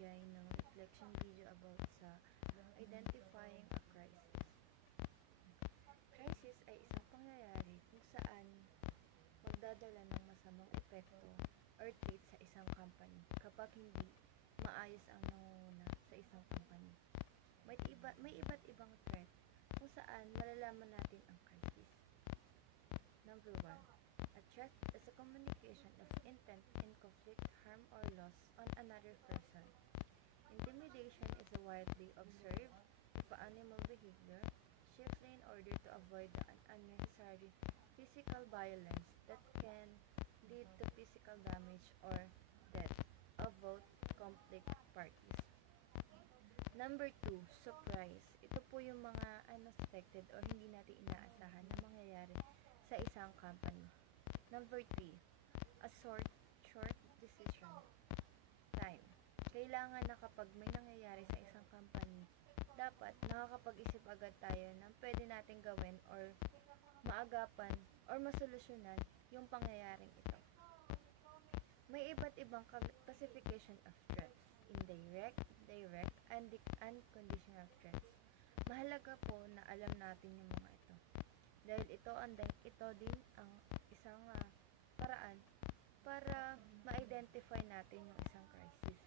magbigay ng reflection video about sa identifying a crisis. Crisis ay isang pangyayari kung saan magdadala ng masamang epekto or trait sa isang company kapag hindi maayos ang nangunguna sa isang company. May iba't ibang threat kung saan malalaman natin ang crisis. Number 1. A threat is a communication of intent in conflict, harm, or loss on another person. Intimidation is a widely observed of animal behavior, chiefly in order to avoid the unnecessary physical violence that can lead to physical damage or death of both conflict parties. Number 2, surprise. Ito po yung mga unexpected or hindi natin inaasahan na mangyayari sa isang company. Number 3, a short decision time. Kailangan na kapag may nangyayari sa isang company, dapat nakakapag-isip agad tayo ng pwede natin gawin or maagapan or masolusyonan yung pangyayaring ito. May iba't ibang classification of threats: indirect, direct, and unconditional threats. Mahalaga po na alam natin yung mga ito. Dahil ito din ang isang paraan para ma-identify natin yung isang crisis.